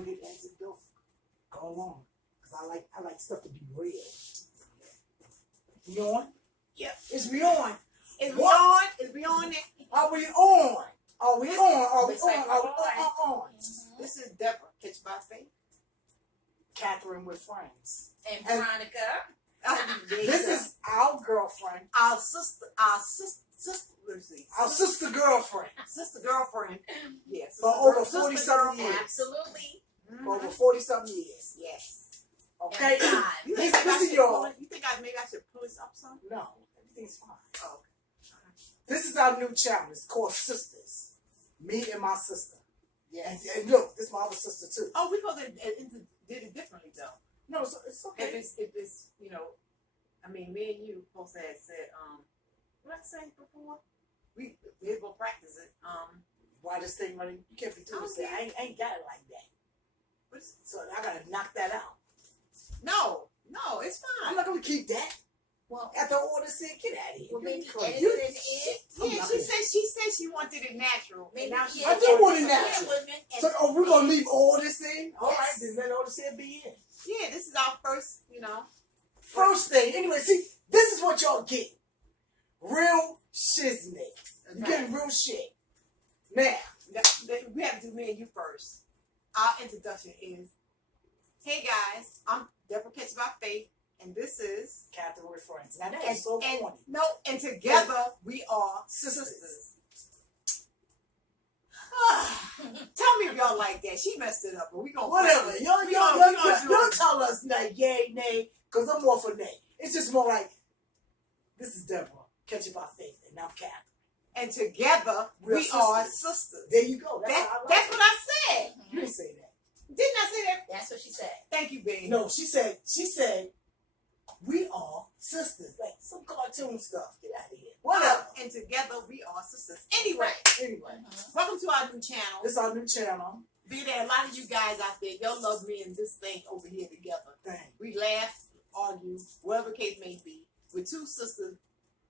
put it as it go along. Because I like stuff to be real. We on? Yep. Is we on? Is we on? Is we on it? Are we on? Are we on? Are we Looks like on? we're Are we on. on? This is Deborah, CatchItByFaith. Katherine with friends. And Veronica. This is our girlfriend. our sister, let's see, Our sister girlfriend. sister girlfriend. Yes. For over 40-something years. Absolutely. For over 40-something years. Yes. Okay? And God. You This think, is your... you think maybe I should pull this up some? No, everything's fine. Oh, okay. This is our new channel. It's called Sisters. Me and my sister. Yes. And look, this is my other sister too. Oh, we supposed to did it differently though. No, it's okay. If it's you know, I mean, me and you supposed to have said what I say before? We're gonna practice it. Why this thing running? You can't be doing this. Okay. I ain't got it like that. What's, So I gotta knock that out. no, it's I'm fine. not gonna keep that. Well, After all this said, get out of here. well, maybe You're crazy. edit it in. Yeah, she said she wanted it natural. Maybe And now she I do want it edit natural. women and- So we're gonna leave all this in? All right, Yes. then let all this in be in. yeah, this is our first, you know. First thing, anyway, see, this is what y'all get. Real shiznit. You getting real shit. Now, We have to do me and you first. Our introduction is, hey guys, I'm Deborah CatchItByFaith, and this is Katherine with friends. Now that is so corny. and together we are sisters. Tell me if y'all like that. She messed it up, but we gonna Whatever. We Y'all gonna tell us like yay, nay, because I'm more for nay. It's just more like, this is Deborah, CatchItByFaith, and I'm Katherine. and together We're we are sisters. sisters. There you go. That's how I like That's it. what I said. You didn't say that. Didn't I say that? That's what she said. Thank you, baby. No, she said, we are sisters. Like some cartoon stuff. Get out of here. Whatever. And together we are sisters. Anyway, Anyway, welcome to our new channel. this is our new channel. Be there, a lot of you guys out there, y'all love me and this thing over here together. Thing. We laugh, argue, whatever the case may be, with two sisters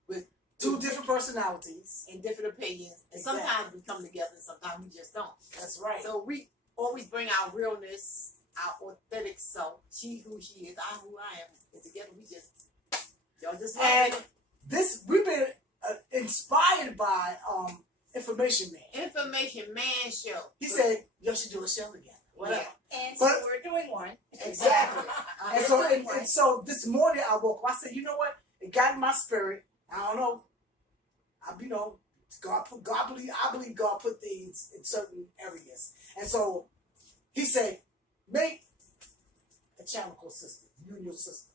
with Two different personalities. and different opinions. And Exactly. sometimes we come together and sometimes we just don't. That's right. So we always bring our realness, our authentic self. She who she is, I who I am. And together we just, y'all just love And it. this, we've been inspired by Information Man. Information Man Show. He said, y'all should do a show together. Whatever. And so But- we're doing one. Exactly. Uh, And so, and so this morning I woke up. I said, you know what? It got in my spirit. I don't know. I believe God put things in certain areas. And so he said, make a channel called Sister. You and your sister.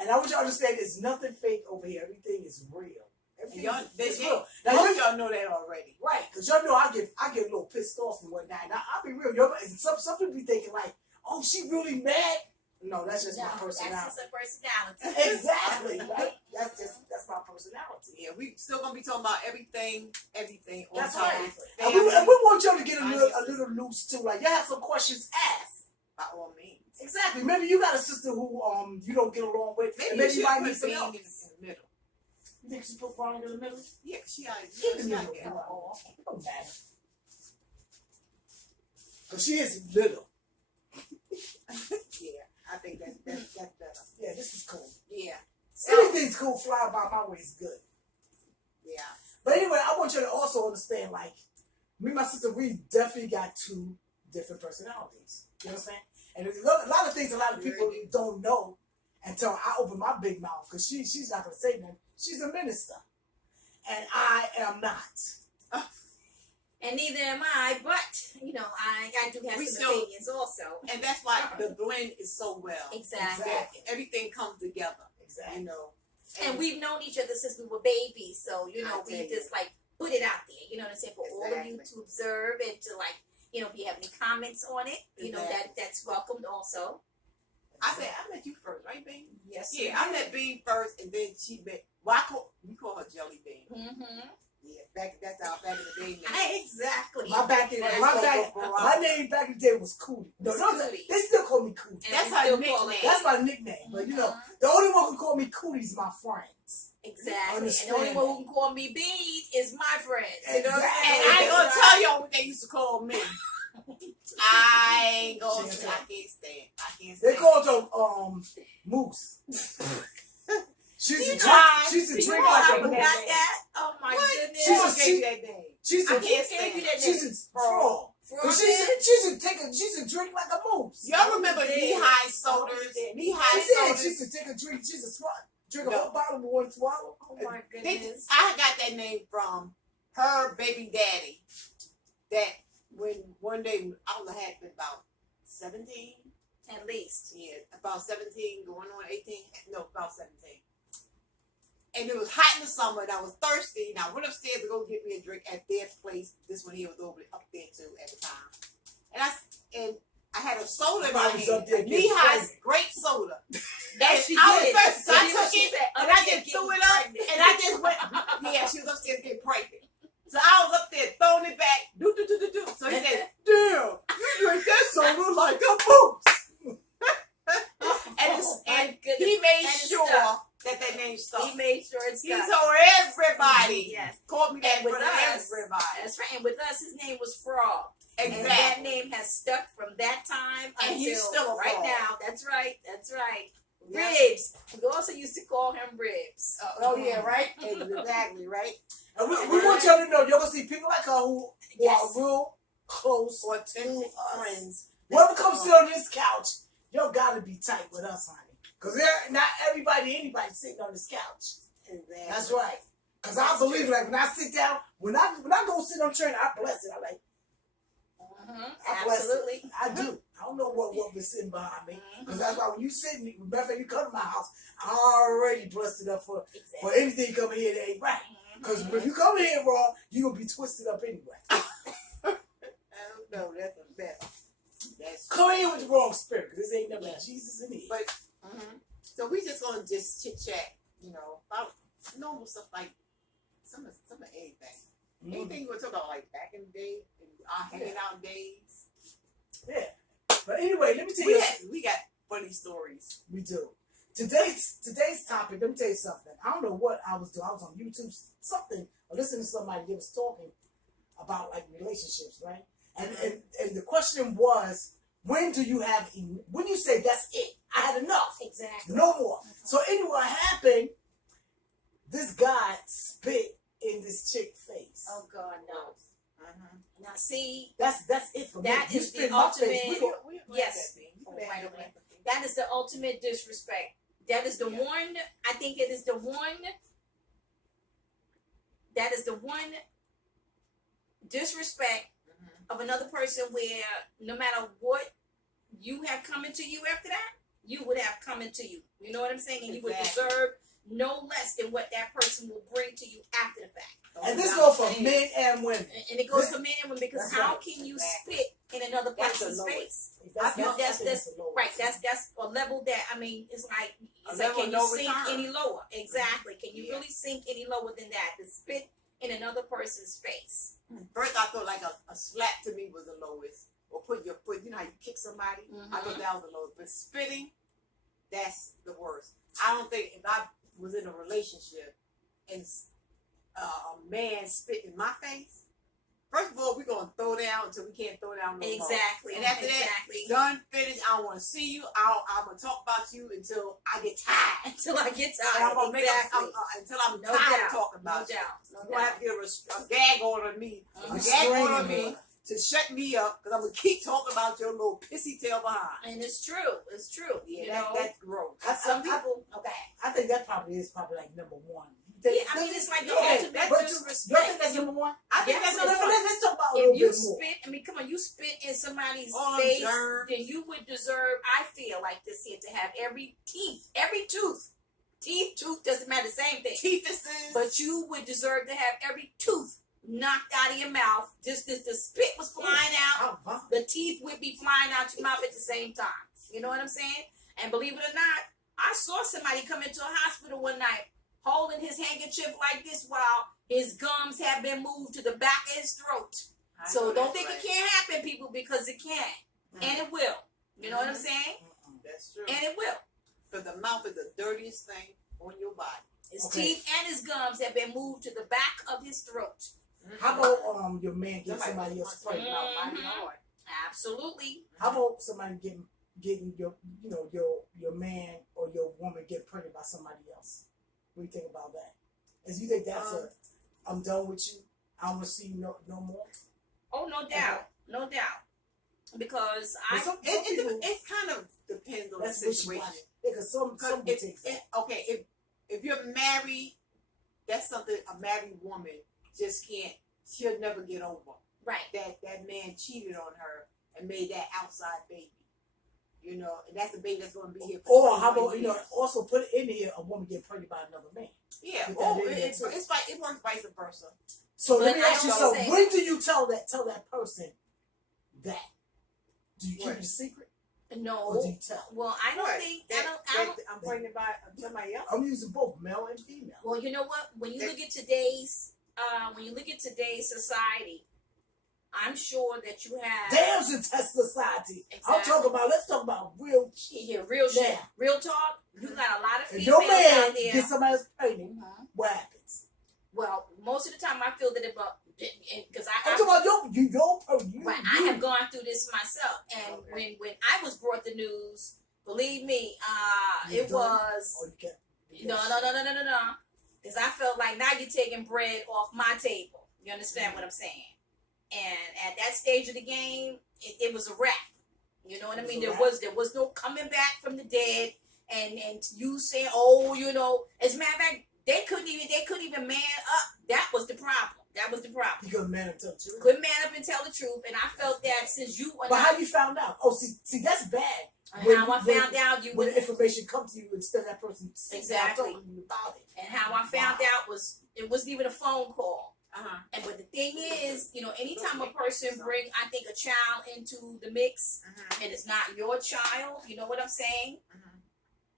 And I want you to understand there's nothing fake over here. Everything is real. Everything y'all, is they, real. Now, most you- of y'all know that already. right, because y'all know I get a little pissed off and whatnot. And I'll be real. Some people be thinking like, oh, she really mad? No, that's just my personality. That's just a personality. Exactly, right? That's my personality. Yeah, we still gonna be talking about everything on That's time. right. Family, And we want y'all to get a little loose too. Like y'all have some questions asked. by all means. Exactly. Maybe you got a sister who you don't get along with. And maybe you might need some Being help. in the middle. You think she put Veronica in the middle? Yeah, she out. Get in the middle. Get Come on. It don't matter. Because she is little. Yeah, I think that's better. Yeah, this is cool. Yeah, Anything's cool. Fly by my way is good. yeah. But anyway, I want you to also understand, like, me and my sister, we definitely got two different personalities. You know what I'm saying? And there's a lot of things a lot of people don't know until I open my big mouth, because she's not going to say nothing. She's a minister. And I am not. And neither am I, but, I do have We some still- opinions also. And that's why the blend is so well. Exactly. Everything comes together. Exactly. You know. And we've known each other since we were babies, so, we tell you. just, put it out there, you know what I'm saying, for all of you to observe and to, if you have any comments on it, that's welcomed also. I met you first, right, Bean? Yes. Yeah, I met Bean first, and then she met. We call her Jelly Bean. Mm-hmm. Yeah, that's our back in the day name. Exactly. My name back in the day was Cootie. No, Cootie. they still call me Cootie. And That's we her still nickname. call it- That's my nickname. But the only one who can call me Cootie is my friends. Exactly. Understand And the only one that. who can call me Bead is my friend. You know what I'm Exactly. saying? And I ain't gonna tell y'all what they used to call me. I I ain't going She to. ain't I can't stand. They called her Moose. She used to drink I like a forgot moose. that. Oh my goodness. She's that name. She's I a can't stand that. she's a frog. Cause she's a drink like a moose. Y'all remember knee-high sodas? Knee-high sodas. She used to take a drink. She's a drink a whole bottle with one swallow. Oh my goodness. I got that name from her baby daddy. That when one day I was had been about 17. At least. Yeah, about 17, going on 18. No, about 17. And it was hot in the summer, and I was thirsty, and I went upstairs to go get me a drink at their place. This one here was over up there too at the time. And I had a soda in my hand, knee-high grape soda. And She I was did. thirsty, so I She took it, said, and I just threw it up, and I just went. Yeah, she was upstairs getting pregnant. So I was up there throwing it back. Do. So he said, "Damn, you drink that soda like a moose." and he made sure that name stuck. He made sure it's He told everybody. Yes. Called me that And with for us, everybody. That's right. And with us, his name was Frog. Exactly. And that name has stuck from that time And until he's still a right frog. now. That's right. That's right. Yeah. Ribs. We also used to call him Ribs. Oh yeah, right. Exactly, right. And we want y'all to know, you're gonna see people like her who are real close Authentic to friends. Whoever comes sit on this couch, y'all gotta be tight with us, honey. Cause not anybody sitting on this couch. Exactly. That's right. Cause I believe, like when I sit down, when I go sit on train, I bless it. I like. I bless Absolutely. it. I do. I don't know what was sitting behind me. Because that's why when you sit, matter of fact, you come to my house, I already blessed it up for anything coming here that ain't right. Because if you come here wrong, you're going to be twisted up anyway. I don't know. That's the best. Come in with the wrong spirit. Because this ain't nothing but Jesus in here. But, so we just going to just chit-chat, about normal stuff like some of anything. Anything you want to talk about, like back in the day, our hanging out days. Yeah. But anyway, let me tell you. We got funny stories. We do. Today's topic, let me tell you something. I don't know what I was doing. I was on YouTube, something, or listening to somebody that was talking about like relationships, right? And the question was, when you say that's it, I had enough. Exactly. No more. So anyway, what happened, this guy spit in this chick's face. Oh God, no. Now see, That's it for me. that You is spit in the my ultimate. face. Yes. Right away. That is the ultimate disrespect. That is the one. I think it is the one. That is the one disrespect of another person where no matter what you have coming to you after that, you would have coming to you. You know what I'm saying? And you would deserve no less than what that person will bring to you after the fact. And this goes for men and women. And it goes for men and women because how can you spit in another That's person's the lowest. face? That's Right. That's a level that it's like can you no sink return. any lower? Exactly. Can you really sink any lower than that? To spit in another person's face. First, I thought like a slap to me was the lowest, or put your foot. You know how you kick somebody? I thought that was the lowest. But spitting, that's the worst. I don't think if I was in a relationship and a man spit in my face, first of all, we're going to throw down until we can't throw down no more. Exactly. And after that, done, finished, I don't want to see you. I'm going to talk about you until I get tired. Until I get And I'm tired. gonna until I'm tired of talking about you. You're going to have to get a gag order on me. A gag order on me to shut me up because I'm going to keep talking about your little pissy tail behind. And it's true. It's true. Yeah, that's gross. Some people. I think that probably is like number one. Yeah, I mean, it's like the ultimate disrespect. You think that's number one? I think Yes, that's number one. Let's talk about a little If you bit more. spit, I mean, come on, you spit in somebody's All face, germs. then you would deserve, I feel like this here, to have every tooth, doesn't matter, same thing. Teethuses. But you would deserve to have every tooth knocked out of your mouth. Just as the spit was flying out, the teeth would be flying out your mouth at the same time. You know what I'm saying? And believe it or not, I saw somebody come into a hospital one night holding his handkerchief like this while his gums have been moved to the back of his throat. So don't think it can't happen, people, because it can. And it will. You know what I'm saying? That's true. And it will. Because the mouth is the dirtiest thing on your body. His teeth and his gums have been moved to the back of his throat. How about your man get somebody else pregnant? Absolutely. How about somebody getting your man or your woman get pregnant by somebody else? What do you think about that? As you think that's I'm done with you, I don't want to see you no more? Oh, no doubt. No doubt. Because it kind of depends on the situation. Because some would take that. Okay, if you're married, that's something a married woman just can't. She'll never get over. Right. That man cheated on her and made that outside baby. You know, and that's the baby that's going to be here. Or how about also put it in here, a woman get pregnant by another man. Yeah. It's works vice versa. So let me ask you something. When do you tell that person that? Do you keep it a secret? No. Or do you tell? Well, I don't think I'm pregnant by somebody else. I'm using both male and female. Well, you know what? When you look at today's society, I'm sure that you have. Damn society. Exactly. Let's talk about real shit. Yeah, real shit. Yeah. Real talk. You got a lot of if females your man out there. gets somebody else pregnant, what happens? Well, most of the time I feel that because I'm talking about you. Right, I have gone through this myself, and when I was brought the news, believe me, it was no, because I felt like now you're taking bread off my table. You understand what I'm saying? And at that stage of the game, it was a wrap. You know what I mean? There was no coming back from the dead, and you saying, oh, you know, as a matter of fact, they couldn't even man up. That was the problem. You couldn't man up and tell the truth. Couldn't man up and tell the truth, and I felt that since you. But how you found out? Oh, see, that's bad. How I found out when the information comes to you instead of that person exactly telling you about it. And how I found out was it wasn't even a phone call. And but the thing is, you know, anytime a person bring, I think, a child into the mix, and it's not your child, you know what I'm saying?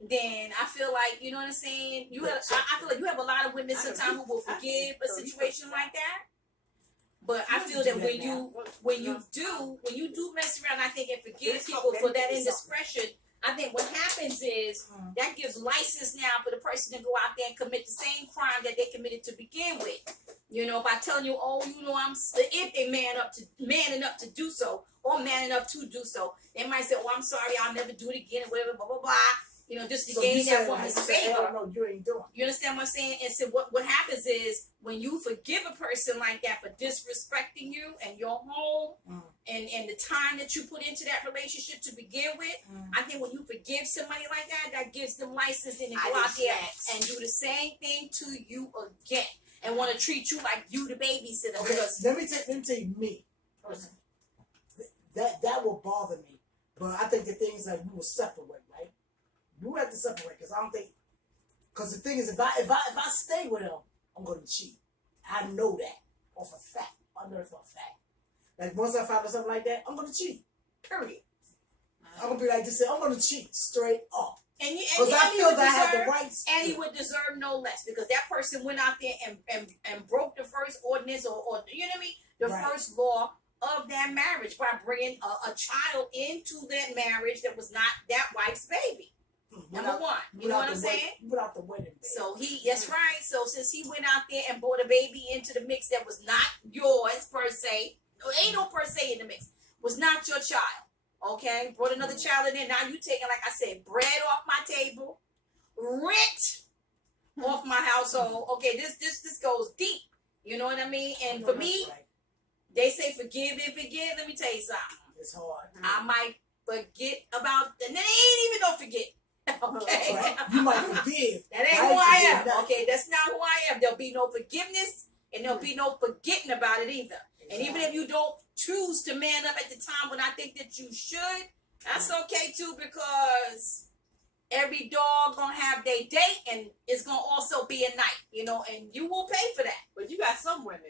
Then I feel like, you know what I'm saying? I feel like you have a lot of women sometimes who will forgive a situation like that. But I feel that when you do mess around, I think, and forgive people for that indiscretion, I think what happens is that gives license now for the person to go out there and commit the same crime that they committed to begin with. You know, by telling you, oh, you know, if they man enough to do so, or man enough to do so, they might say, oh, I'm sorry, I'll never do it again, or whatever, blah, blah, blah. You know, just to gain that woman's favor. No, you ain't doing. You understand what I'm saying? And so what happens is when you forgive a person like that for disrespecting you and your home and the time that you put into that relationship to begin with, I think when you forgive somebody like that, that gives them license then to go out there and do the same thing to you again and want to treat you like you the babysitter. Okay, let me tell you me personally. That will bother me, but I think the things like we will separate, right? We have to separate because I don't think. Because the thing is, if I stay with him, I'm going to cheat. I know that off a fact. I know it for a fact. Like once I find out something like that, I'm going to cheat. Period. I'm going to be like this. I'm going to cheat straight up. Because I feel that I have the rights. And he would deserve no less because that person went out there and broke the first ordinance or you know what I mean, the first law of that marriage by bringing a child into that marriage that was not that wife's baby. Number one, you know what I'm saying? Without the wedding baby. So that's right. So since he went out there and brought a baby into the mix that was not yours per se, ain't no per se in the mix, was not your child. Okay, brought another child in there. Now you taking, like I said, bread off my table, rent off my household. Okay, this goes deep. You know what I mean? And for me, they say forgive and forget. Let me tell you something. It's hard. I might forget about, and they ain't even gonna forget. Okay. Right. You might forgive. That ain't who I am. That. Okay, that's not who I am. There'll be no forgiveness and there'll be no forgetting about it either. Exactly. And even if you don't choose to man up at the time when I think that you should, that's okay too, because every dog gonna have their date and it's gonna also be a night, you know, and you will pay for that. But you got some women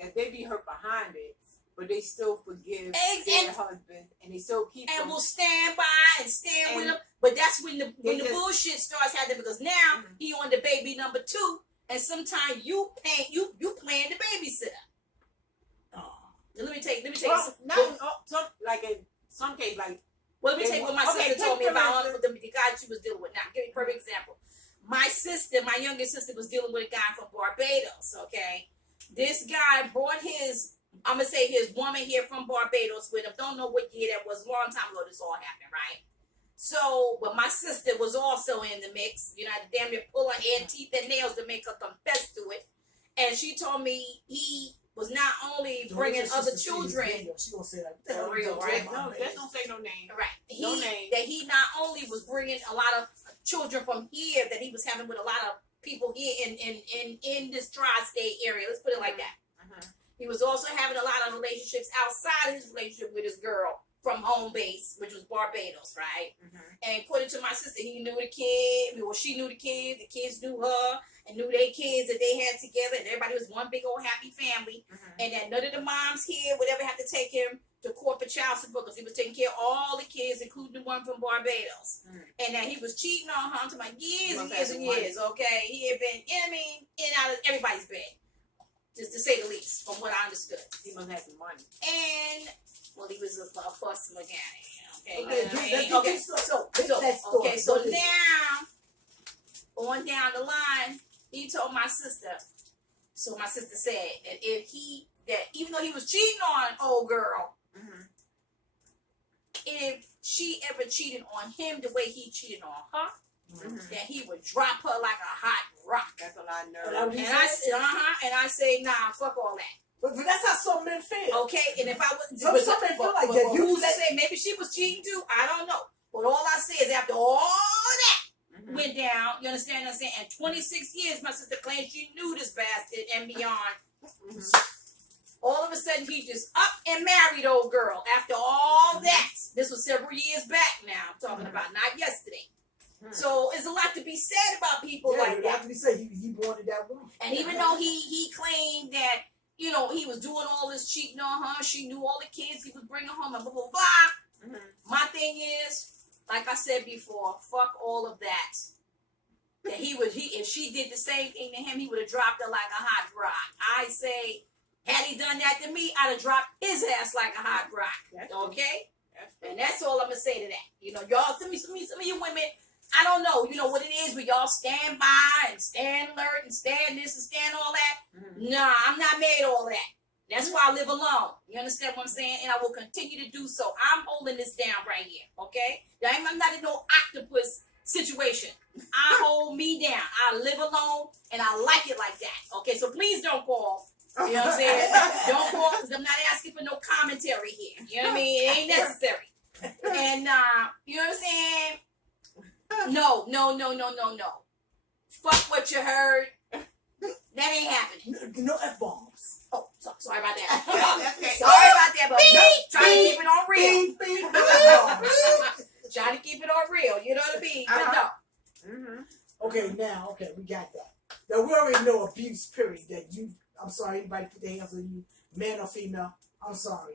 that they be hurt behind it, but they still forgive their husband, and they still keep them. And will stand by and stand with them. But that's when the bullshit starts happening, because now he on the baby number 2, and sometimes you playing the babysitter. Oh. Let me tell you. In some cases, like. Well, let me tell you what my sister told me about the guy she was dealing with. Now, give me a perfect example. My younger sister, was dealing with a guy from Barbados. Okay, this guy brought his I'm gonna say his woman here from Barbados with him. Don't know what year that was. A long time ago this all happened, right? So, but my sister was also in the mix. You know, I damn near pull her hair, teeth, and nails to make her confess to it. And she told me he was not only bringing other children. She gonna say that for real, right? No, just don't say no name. Right. No name. That he not only was bringing a lot of children from here, that he was having with a lot of people here in this tri-state area. Let's put it like that. He was also having a lot of relationships outside of his relationship with his girl from home base, which was Barbados, right? And according to my sister, he knew the kid. Well, she knew the kids knew her, and knew their kids that they had together, and everybody was one big old happy family. And that none of the moms here would ever have to take him to court for child support because he was taking care of all the kids, including the one from Barbados. And that he was cheating on her to my years and years and years, okay? He had been, you know what I mean, in and out of everybody's bed. Just to say the least, from what I understood. He must have some money. And, well, he was a fuss mechanic, okay? So now, on down the line, he told my sister, so my sister said that even though he was cheating on old girl, if she ever cheated on him the way he cheated on her, that he would drop her like a hot rock. That's a lot of nerve. And I say, nah, fuck all that. But that's how some men feel. Okay, and if I was, some men feel like that. You say maybe she was cheating too. I don't know. But all I say is after all that went down, you understand what I'm saying? And 26 years, my sister claimed she knew this bastard and beyond. All of a sudden, he just up and married old girl. After all that, this was several years back now. I'm talking about, not yesterday. So it's a lot to be said about people like that. Have to be said. He wanted that woman. And even though he claimed that, you know, he was doing all this cheating on her, she knew all the kids he was bringing home and blah, blah, blah. My thing is, like I said before, fuck all of that. That if she did the same thing to him, he would have dropped her like a hot rock. I say, had he done that to me, I'd have dropped his ass like a hot rock. Okay? And that's all I'm going to say to that. You know, y'all, some of you women, I don't know, you know what it is where y'all stand by and stand alert and stand this and stand all that. Nah, I'm not made all that. That's why I live alone. You understand what I'm saying? And I will continue to do so. I'm holding this down right here, okay? I'm not in no octopus situation. I hold me down. I live alone, and I like it like that, okay? So please don't call. You know what I'm saying? Don't call, because I'm not asking for no commentary here. You know what I mean? It ain't necessary. And, you know what I'm saying? No. Fuck what you heard. That ain't happening. No F-bombs. Oh, sorry about that. Sorry about that, but trying to keep it on real. Trying to keep it on real. You know what I mean? But no. Okay, we got that. Now, we already know abuse, period. I'm sorry, anybody put their hands on you, man or female, I'm sorry.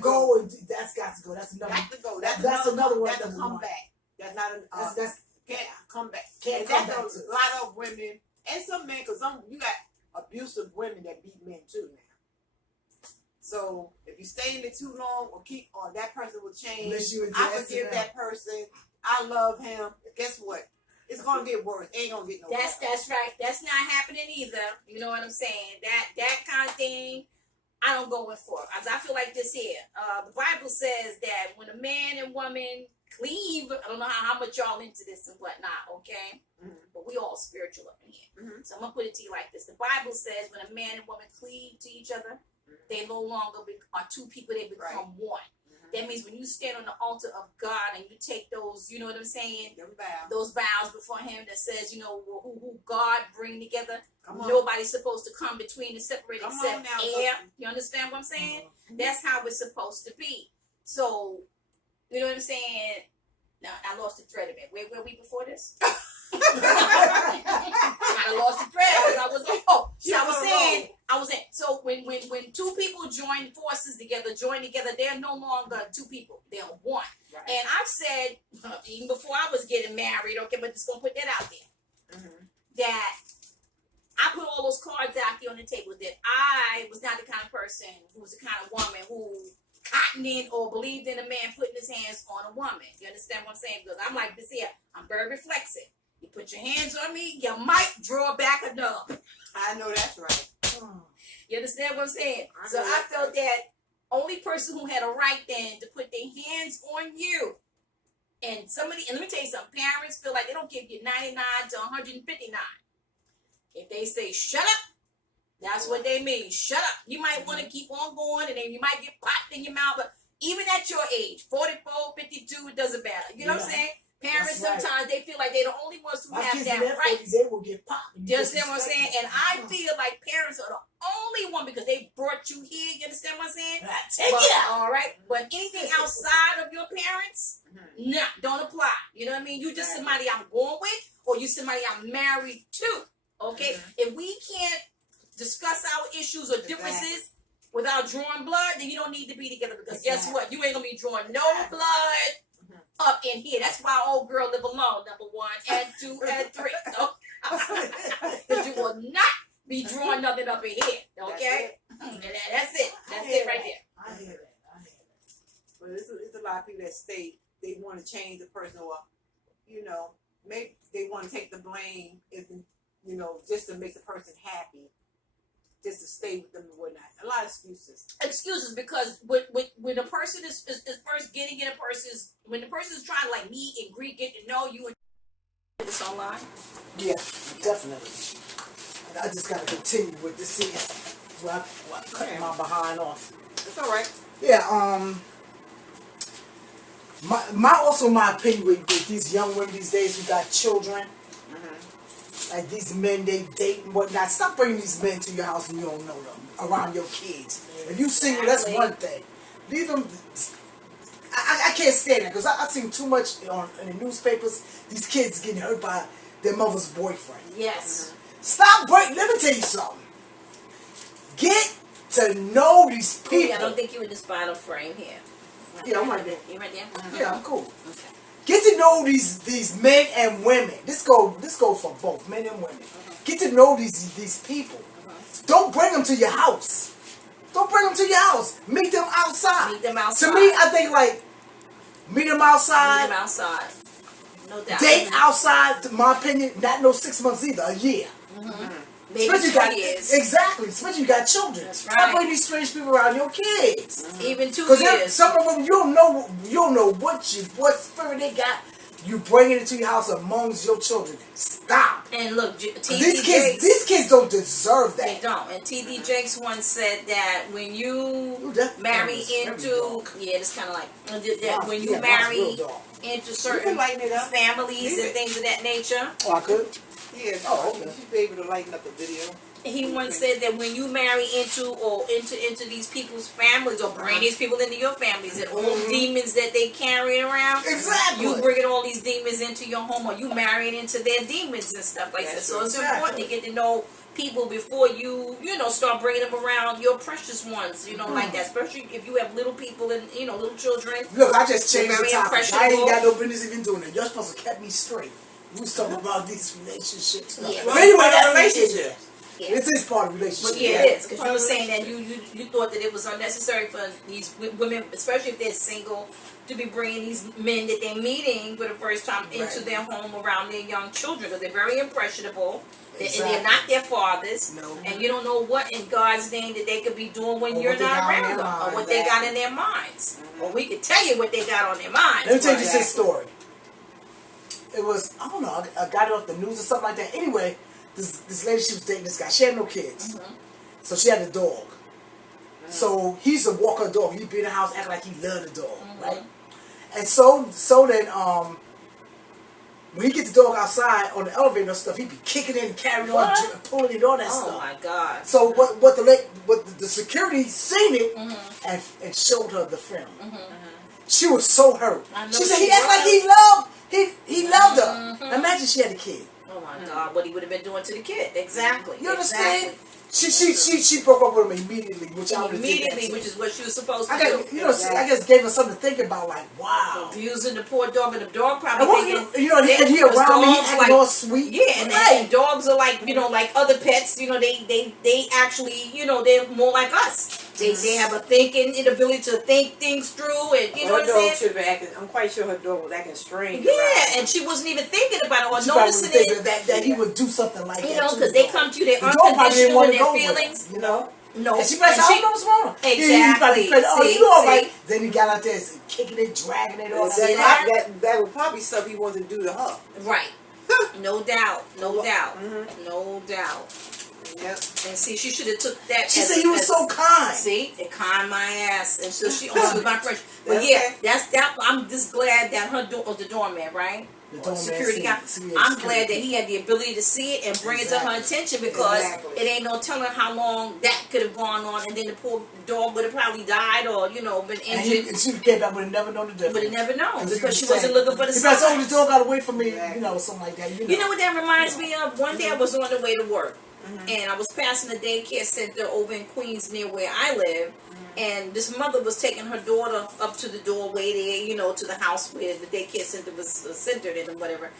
Go, and that's got to go. That's another. Got to go. That's another one. That's a comeback. That's not a. That's can't come back. Can't come back. A lot of women and some men, because you got abusive women that beat men too now. So if you stay in it too long, or that person will change. I forgive that person. I love him. Guess what? It's gonna get worse. Ain't gonna get no worse. That's right. That's not happening either. You know what I'm saying? That kind of thing, I don't go in for. I feel like this here. The Bible says that when a man and woman cleave, I don't know how much y'all into this and whatnot, okay? But we all spiritual up in here. So I'm going to put it to you like this. The Bible says when a man and woman cleave to each other, they no longer are two people, they become one. That means when you stand on the altar of God and you take those, you know what I'm saying? Those vows before him that says, you know, who God bring together. Nobody's supposed to come between and separate except air. You understand what I'm saying? That's how it's supposed to be. So, you know what I'm saying? Now, I lost the thread of it. Where were we before this? I lost the thread because I was saying, so when two people join forces together, they're no longer two people. They're one. Right. And I've said, even before I was getting married, okay, but just going to put that out there, that I put all those cards out there on the table that I was not the kind of person who was the kind of woman who cottoned in or believed in a man putting his hands on a woman. You understand what I'm saying? Because I'm like this here. I'm very reflexive. You put your hands on me, you might draw back a nub. I know that's right. You understand what I'm saying? So I felt that only person who had a right then to put their hands on you, and somebody, and let me tell you something, parents feel like they don't give you 99 to 159. If they say shut up, that's what they mean. Shut up. You might want to keep on going, and then you might get popped in your mouth, but even at your age, 44, 52, it doesn't matter. You know what I'm saying? Parents sometimes they feel like they're the only ones who have that right. They will get popped. You understand what I'm saying? And I feel like parents are the only one because they brought you here. You understand what I'm saying? Take it out. All right. But anything outside of your parents, nah, don't apply. You know what I mean? You just somebody I'm going with, or you somebody I'm married to. Okay? If we can't discuss our issues or differences without drawing blood, then you don't need to be together because guess what? You ain't gonna be drawing no blood up in here. That's why old girl live alone, number 1 and 2 and 3. Because you will not be drawing nothing up in here. Okay? And that's it. That's it right there. I hear that. But it's a lot of people that state they want to change the person, or maybe they want to take the blame, just to make the person happy, just to stay with them and whatnot. A lot of excuses. Excuses, because when a person is first getting in when the person is trying to like meet and greet, get to know you, and it's online. Yeah, definitely. And I just gotta continue with this here. Well, I cut my behind off. It's all right. Yeah. My opinion with these young women these days who got children. Like these men, they date and whatnot. Stop bringing these men to your house and you don't know them around your kids. If you single, that's one thing. Leave them. I can't stand that because I've seen too much in the newspapers. These kids getting hurt by their mother's boyfriend. Yes. Stop breaking. Let me tell you something. Get to know these people. I don't think you're in this bottom frame here. Yeah, I'm right there. You right there? Yeah, I'm cool. Okay. Get to know these men and women. This go for both men and women. Get to know these people. Don't bring them to your house. Don't bring them to your house. Meet them outside. Meet them outside. To me, I think like meet them outside. Meet them outside. No doubt. Date outside. To my opinion, not no 6 months either. A year. Maybe Especially 2 years. Exactly. Especially you got children. That's Stop right. bringing these strange people around your kids. Even 2 Because years. some of them you don't know what spirit they got. You bring it into your house amongst your children. Stop. And look, These kids don't deserve that. They don't. And T.D. Jakes once said that when you marry into, it's kind of like that when you marry into certain families and things of that nature. Oh, I could? Yeah. Oh, okay. You should be able to lighten up the video. He once said that when you marry into these people's families or bring these people into your families and all demons that they carry around, you bringing all these demons into your home, or you marrying into their demons and stuff like that. So it's important to get to know people before you start bringing them around your precious ones, like that. Especially if you have little people and little children. Look, I just changed the topic. I ain't got no business even doing it. You're supposed to keep me straight. We was talking about these relationships. Yeah. But anyway, that's relationship. Yeah. This is part of the relationship. But yeah, it is, because you were saying that you thought that it was unnecessary for these women, especially if they're single, to be bringing these men that they're meeting for the first time into their home around their young children, because they're very impressionable. And they're not their fathers. No. And you don't know what in God's name that they could be doing when you're not around them, or what they got in their minds. Or we could tell you what they got on their minds. Let me tell you this story. It was, I don't know, I got it off the news or something like that. Anyway, this lady, she was dating this guy. She had no kids. So she had a dog. So he used to walk her dog. He'd be in the house, act like he loved the dog, right? And so then, when he get the dog outside on the elevator and stuff, he'd be kicking it and carrying on, pulling it, all that stuff. Oh my God! So what the security seen it and showed her the film. She was so hurt. She said he acted like he loved her. Imagine she had a kid. Oh my God! What he would have been doing to the kid? Exactly. You understand? She broke up with him immediately, which which is what she was supposed to do. I guess gave her something to think about. Like, wow, abusing the poor dog, and the dog probably thinking, and he around me, acting all sweet. Yeah, and dogs are like like other pets. They actually they're more like us. They have a thinking, an ability to think things through, and you know what I'm saying. I'm quite sure her dog was acting strange. Yeah, and she wasn't even thinking about it or noticing it. That he would do something like that. Because they come to you, they're unconditional in their feelings. No, And she like, I don't know what's wrong. Exactly. Oh, you all right. Then he got out there kicking it, dragging it off. That was probably stuff he wanted to do to her. Right. No doubt. No doubt. Mm-hmm. No doubt. Yep. And see, she should have took that. She said he was so kind. See, it calmed my ass, and so she also was my friend. But yeah, that's that. I'm just glad that her the doorman, right? Security guy. I'm glad that he had the ability to see it and bring it to her attention, because it ain't no telling how long that could have gone on, and then the poor dog would have probably died or been injured. And she came back, would have never known the difference. Would have never known, because she wasn't looking for the signs. signs. The dog got away from me, something like that. You know what that reminds me of? One day I was on the way to work, and I was passing a daycare center over in Queens near where I live. And this mother was taking her daughter up to the doorway there, to the house where the daycare center was centered in or whatever.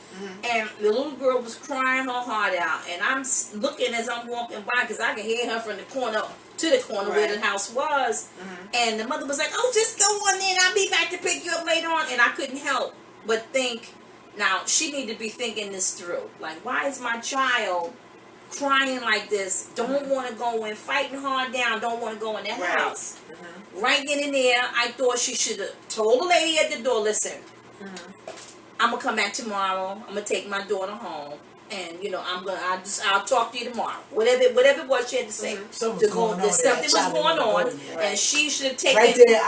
And the little girl was crying her heart out. And I'm looking as I'm walking by, because I could hear her from the corner to the corner where the house was. And the mother was like, oh, just go on in. I'll be back to pick you up later on. And I couldn't help but think, now, she need to be thinking this through. Like, why is my child crying like this, don't want to go in, fighting hard down, don't want to go in the house. Right then and there, I thought she should have told the lady at the door, listen, I'm going to come back tomorrow, I'm going to take my daughter home, and, I'll talk to you tomorrow. Whatever it was she had to say. Something was going on, and she should have taken,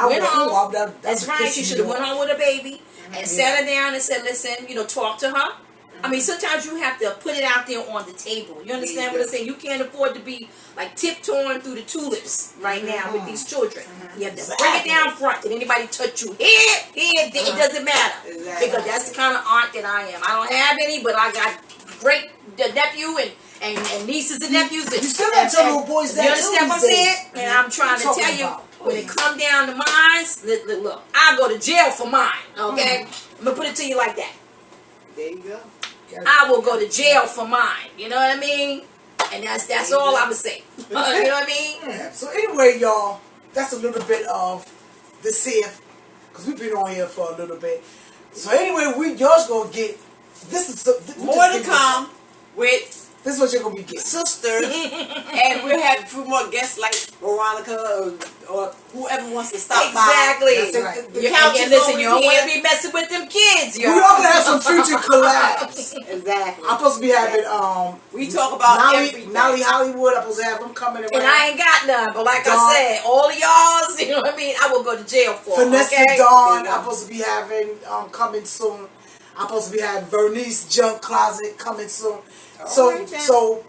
went home. That's right, she should have went home with her baby, and sat her down and said, listen, talk to her. I mean, sometimes you have to put it out there on the table. You understand what I'm saying? You can't afford to be like tiptoeing through the tulips right now with these children. You have to bring it down front. Did anybody touch you here? It doesn't matter. Because that's the kind of aunt that I am. I don't have any, but I got great nephew and nieces and nephews. And, you still got to tell little boys that. You understand what I'm saying? And I'm trying to tell you, when it come down to mine, look, I'll go to jail for mine, okay? I'm going to put it to you like that. There you go. I will go to jail for mine. You know what I mean? And that's all I'm going to say. You know what I mean? Yeah. So anyway, y'all, that's a little bit of this here, because we've been on here for a little bit. So anyway, y'all's going to get, more to come with this is what you're going to be getting. Sisters. And we'll have a few more guests like Veronica or whoever wants to stop by. Exactly. Right. The couch is listen, you don't want to be messing with them kids, yo. We all going to have some future collabs. Exactly. I'm supposed to be having, we talk about Nolly Hollywood. I'm supposed to have them coming around. And I ain't got none, but like I said, all of y'all's, you know what I mean, I will go to jail for. Vanessa Dawn, I'm supposed to be having coming soon. I'm supposed to be having Vernice Junk Closet coming soon. So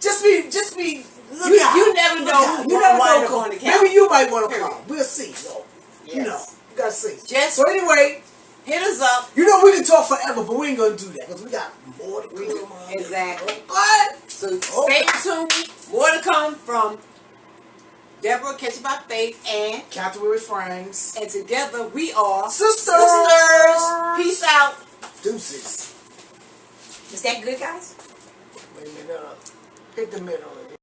just be. You never know. You never know. Maybe you might want to come. We'll see, though. Yes. You gotta see. So anyway, hit us up. We can talk forever, but we ain't gonna do that because we got more to come. Exactly. What? So stay tuned. More to come from Deborah, CatchItByFaith, and Katherine with friends. And together we are Sisters. Peace out. Deuces. Is that good, guys? Wait a minute. Hit the middle.